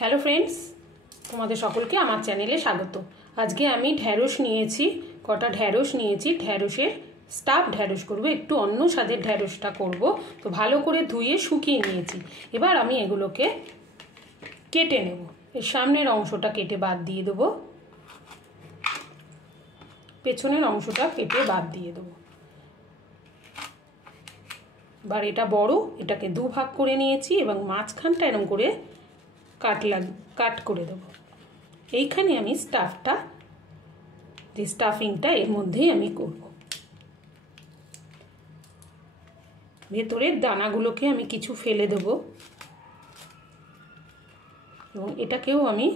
Hello friends, তোমাদের সকলকে আমার চ্যানেলে স্বাগত। আজকে আমি ঢ্যাঁড়স নিয়েছি, কটা ঢ্যাঁড়স নিয়েছি। ঢ্যাঁড়সের স্টাফ ঢ্যাঁড়স করব, একটু অন্য স্বাদের ঢ্যাঁড়সটা করব। তো ভালো করে ধুয়ে শুকিয়ে নিয়েছি। এবার আমি এগুলোকে কেটে নেব। এর সামনের অংশটা কেটে বাদ দিয়ে দেবো, পেছনের অংশটা কেটে বাদ দিয়ে দেবো। এবার এটা বড়, এটাকে দুভাগ করে নিয়েছি এবং মাঝখানটা এরকম করে কাট করে দেবো। এইখানে আমি স্টাফিংটা এর মধ্যেই আমি করব। ভেতরের দানাগুলোকে আমি কিছু ফেলে দেবো এবং এটাকেও আমি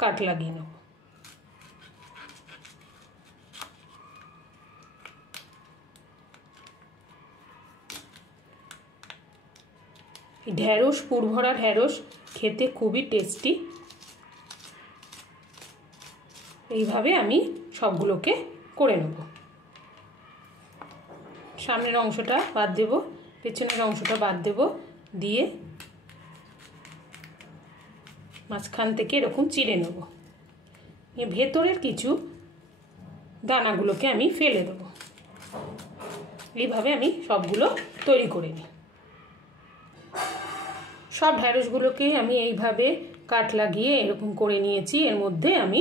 কাট লাগিয়ে নেব। ঢ্যাঁড়স, পুরভরা ঢ্যাঁড়স খেতে খুবই টেস্টি। এইভাবে আমি সবগুলোকে করে নেব। সামনের অংশটা বাদ দেব, পেছনের অংশটা বাদ দেব, দিয়ে মাঝখান থেকে এরকম চিড়ে নেব। ভেতরের কিছু দানাগুলোকে আমি ফেলে দেব। এইভাবে আমি সবগুলো তৈরি করে নিই। সব ঢ্যাঁড়সগুলোকে আমি এইভাবে কাট লাগিয়ে এরকম করে নিয়েছি। এর মধ্যে আমি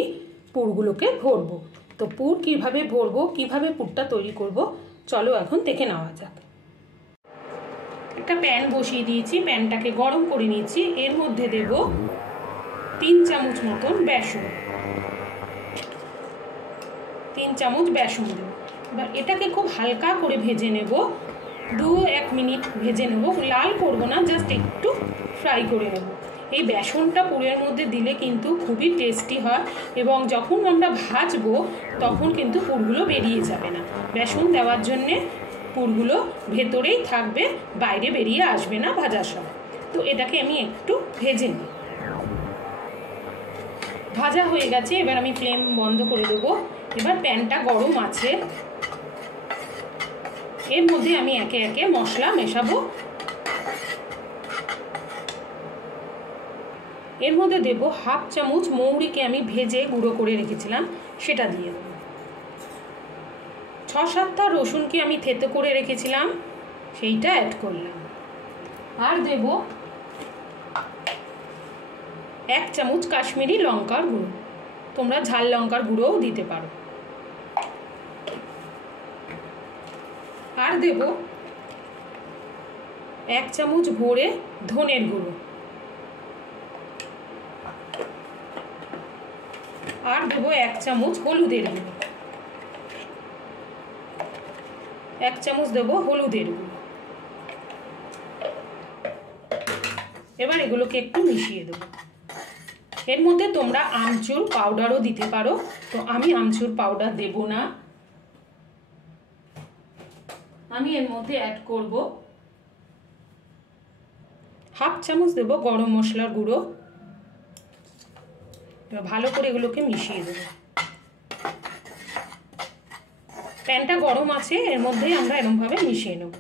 পুরগুলোকে ভরবো। তো পুর কিভাবে ভরবো, কিভাবে পুরটা তৈরি করব, চলো এখন দেখে নেওয়া যাক। একটা প্যান বসিয়ে দিয়েছি, প্যানটাকে গরম করে নিয়েছি। এর মধ্যে দেব 3 চামচ মতন বেসন। 3 চামচ বেসন দেব। এবার এটাকে খুব হালকা করে ভেজে নেব, 2-1 মিনিট ভেজে নেব। লাল করব না, জাস্ট একটু ফ্রাই করে নেব। এই বেসনটা পুরের মধ্যে দিলে কিন্তু খুবই টেস্টি হয় এবং যখন আমরা ভাজবো তখন কিন্তু পুরগুলো বেরিয়ে যাবে না। বেসন দেওয়ার জন্যে পুরগুলো ভেতরেই থাকবে, বাইরে বেরিয়ে আসবে না ভাজার সময়। তো এটাকে আমি একটু ভেজে নিই। ভাজা হয়ে গেছে, এবার আমি ফ্লেম বন্ধ করে দেবো। এবার প্যানটা গরম আছে, এর মধ্যে আমি একে একে মশলা মেশাবো। এর মধ্যে দেব 1/2 চামচ মৌরিকে আমি ভেজে গুঁড়ো করে রেখেছিলাম, সেটা দিয়ে দেবো। 6-7টা রসুনকে আমি থেতো করে রেখেছিলাম, সেইটা অ্যাড করলাম। আর দেব 1 চামচ কাশ্মীরি লঙ্কার গুঁড়ো, তোমরা ঝাল লঙ্কার গুঁড়োও দিতে পারো। আর দেব 1 চামচ ভরে ধনের গুঁড়ো। আর দেব 1 চামচ হলুদের গুঁড়ো। 1 চামচ দেব হলুদের গুঁড়ো। এবার এগুলোকে একটু মিশিয়ে দেবো। এর মধ্যে তোমরা আমচুর পাউডারও দিতে পারো, তো আমি আমচুর পাউডার দেব না। আমি এর মধ্যে অ্যাড করব 1/2 চামচ দেব গরম মশলার গুঁড়ো। ভালো করে এগুলোকে মিশিয়ে দেবো। প্যানটা গরম আছে, এর মধ্যেই আমরা এরকমভাবে মিশিয়ে নেব।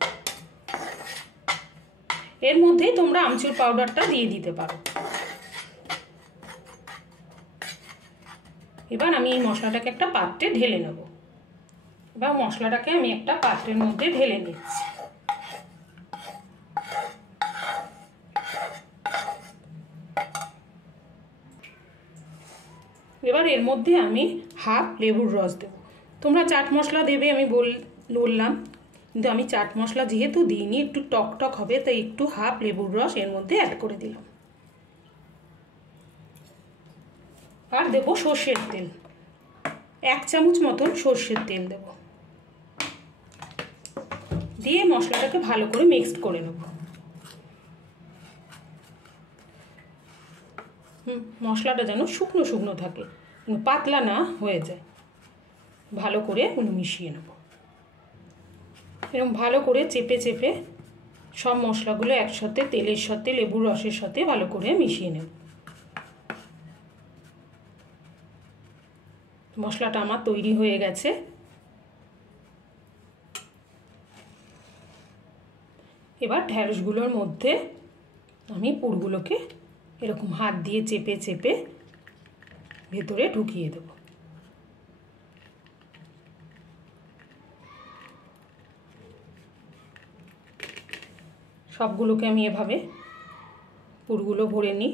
এর মধ্যেই তোমরা আমচুর পাউডারটা দিয়ে দিতে পারো। এবার আমি এই মশলাটাকে একটা পাত্রে ঢেলে নেব। এবার মশলাটাকে আমি একটা পাত্রের মধ্যে ঢেলে নিচ্ছি। এবার এর মধ্যে আমি 1/2 লেবুর রস দেব। তোমরা চাট মশলা দেবে আমি বললাম, কিন্তু আমি চাট মশলা যেহেতু দিইনি, একটু টক টক হবে, তাই একটু 1/2 লেবুর রস এর মধ্যে অ্যাড করে দিলাম। আর দেব সর্ষের তেল, 1 চামচ মতন সর্ষের তেল দেব। দিয়ে মশলাটাকে ভালো করে মিক্সড করে নেব। মশলাটা যেন শুকনো শুকনো থাকে, পাতলা না হয়ে যায়। ভালো করে মিশিয়ে নেব। এরকম ভালো করে চেপে চেপে সব মশলাগুলো একসাথে তেলের সাথে লেবুর রসের সাথে ভালো করে মিশিয়ে নেব। মশলাটা আমার তৈরি হয়ে গেছে। এবার ঢ্যাঁড়সগুলোর মধ্যে আমি পুরগুলোকে এরকম হাত দিয়ে চেপে চেপে ভেতরে ঢুকিয়ে দেব। সবগুলোকে আমি এভাবে পুরগুলো ভরে নিই।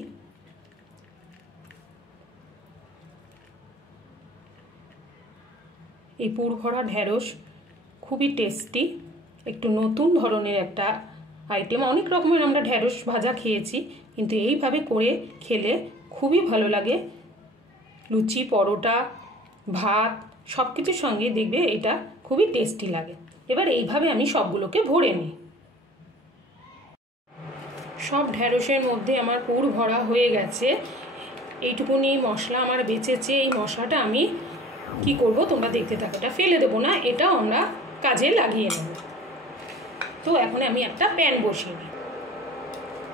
এই পুর ভরা ঢ্যাঁড়স খুবই টেস্টি, একটু নতুন ধরনের একটা আইটেম। অনেক রকমের আমরা ঢ্যাঁড়স ভাজা খেয়েছি, কিন্তু এইভাবে করে খেলে খুবই ভালো লাগে। লুচি, পরোটা, ভাত সব কিছুর সঙ্গে দেখবে এটা খুবই টেস্টি লাগে। এবার এইভাবে আমি সবগুলোকে ভরে নিই। সব ঢ্যাঁড়সের মধ্যে আমার পুর ভরা হয়ে গেছে। এইটুকুনি মশলা আমার বেঁচেছে। এই মশলাটা আমি কি করব তোমরা দেখতে থাকো। এটা ফেলে দেবো না, এটা আমরা কাজে লাগিয়ে নেব। তো এখন আমি একটা প্যান বসিয়ে নিই।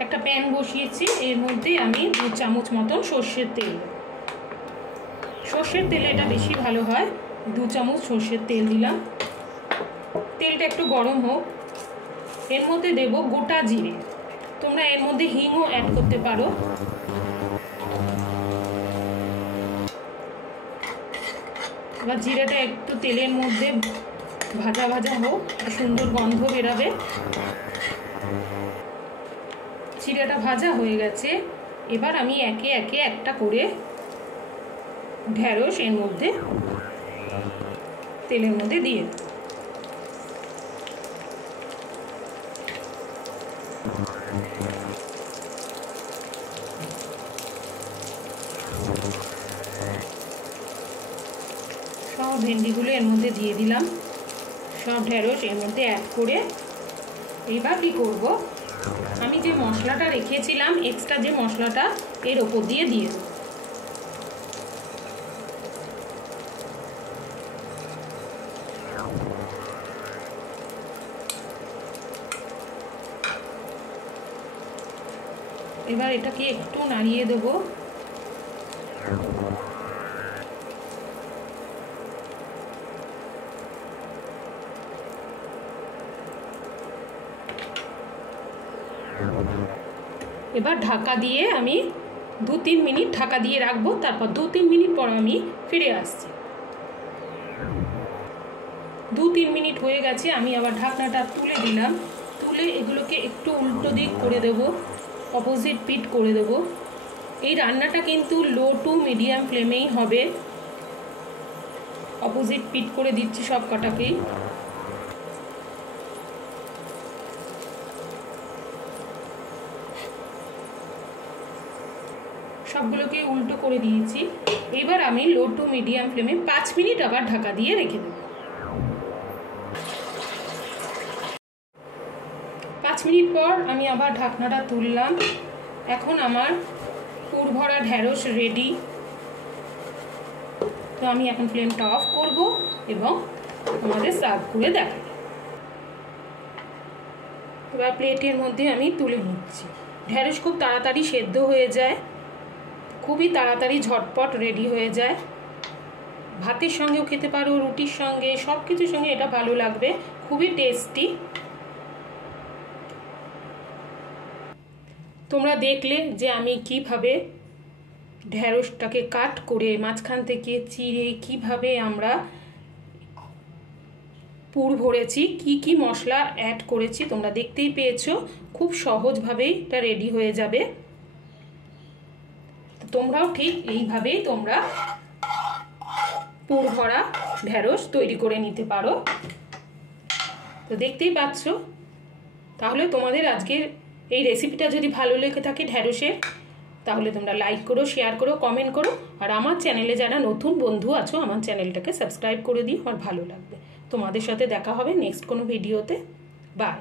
একটা প্যান বসিয়েছি, এর মধ্যে আমি 2 চামচ মতন সর্ষের তেল। সর্ষের তেলে এটা বেশি ভালো হয়। 2 চামচ সর্ষের তেল দিলাম। তেলটা একটু গরম হোক। এর মধ্যে দেব গোটা জিরে। তোমরা এর মধ্যে হিংও অ্যাড করতে পারো। এবার জিরেটা একটু তেলের মধ্যে ভাজা ভাজা হোক, সুন্দর গন্ধ বেরাবে। জিরেটা ভাজা হয়ে গেছে। এবার আমি একে একে একটা করে ঢ্যাঁড়স এর মধ্যে তেলের মধ্যে দিয়ে দেব। সব ভেন্ডিগুলো এর মধ্যে দিয়ে দিলাম। সব ঢ্যাঁড়স এর মধ্যে অ্যাড করে এবার কী করব, আমি যে মশলাটা রেখেছিলাম এক্সট্রা যে মশলাটা এর ওপর দিয়ে দেব। এবার এটাকে একটু নাড়িয়ে দেব। এবার ঢাকা দিয়ে আমি 2-3 মিনিট ঢাকা দিয়ে রাখবো। তারপর 2-3 মিনিট পর আমি ফিরে আসছি। 2-3 মিনিট হয়ে গেছে, আমি আবার ঢাকনাটা তুলে দিলাম। তুলে এগুলোকে একটু উল্টো দিক করে দেব, অপোজিট পিট করে দেব। এই রান্নাটা কিন্তু লো টু মিডিয়াম ফ্লেমেই হবে। অপোজিট পিট করে দিচ্ছি সব কটাকেই। সবগুলোকে উল্টো করে দিয়েছি। এবার আমি লো টু মিডিয়াম ফ্লেমে 5 মিনিট আবার ঢাকা দিয়ে রেখে দেব। 5 মিনিট পর আমি আবার ঢাকনাটা তুললাম। এখন আমার পুর ভরা ঢ্যাঁড়স রেডি। তো আমি এখন ফ্লেমটা অফ করব এবং আমাদের সার্ভ করে দেখাই। এবার প্লেটের মধ্যে আমি তুলে নিচ্ছি। ঢ্যাঁড়স খুব তাড়াতাড়ি সেদ্ধ হয়ে যায়, খুবই তাড়াতাড়ি ঝটপট রেডি হয়ে যায়। ভাতের সঙ্গেও খেতে পারো, রুটির সঙ্গে, সব কিছুর সঙ্গে এটা ভালো লাগবে। খুবই টেস্টি। তোমরা দেখলে যে আমি কিভাবে ঢ্যাঁড়সটাকে কাট করে মাঝখান থেকে চিড়ে কিভাবে আমরা পুর ভরেছি, কি কি মশলা অ্যাড করেছি তোমরা দেখতেই পেয়েছো। খুব সহজভাবেই এটা রেডি হয়ে যাবে। তোমরাও ঠিক এইভাবেই তোমরা পুর ভরা ঢ্যাঁড়স তৈরি করে নিতে পারো। তো দেখতেই পাচ্ছ। তাহলে তোমাদের আজকের এই রেসিপিটা যদি ভালো লেগে থাকে ঢ্যাঁড়সের, তাহলে তোমরা লাইক করো, শেয়ার করো, কমেন্ট করো। আর আমার চ্যানেলে যারা নতুন বন্ধু আছো আমার চ্যানেলটাকে সাবস্ক্রাইব করে দিও। আমার ভালো লাগবে। তোমাদের সাথে দেখা হবে নেক্সট কোনো ভিডিওতে। বাই।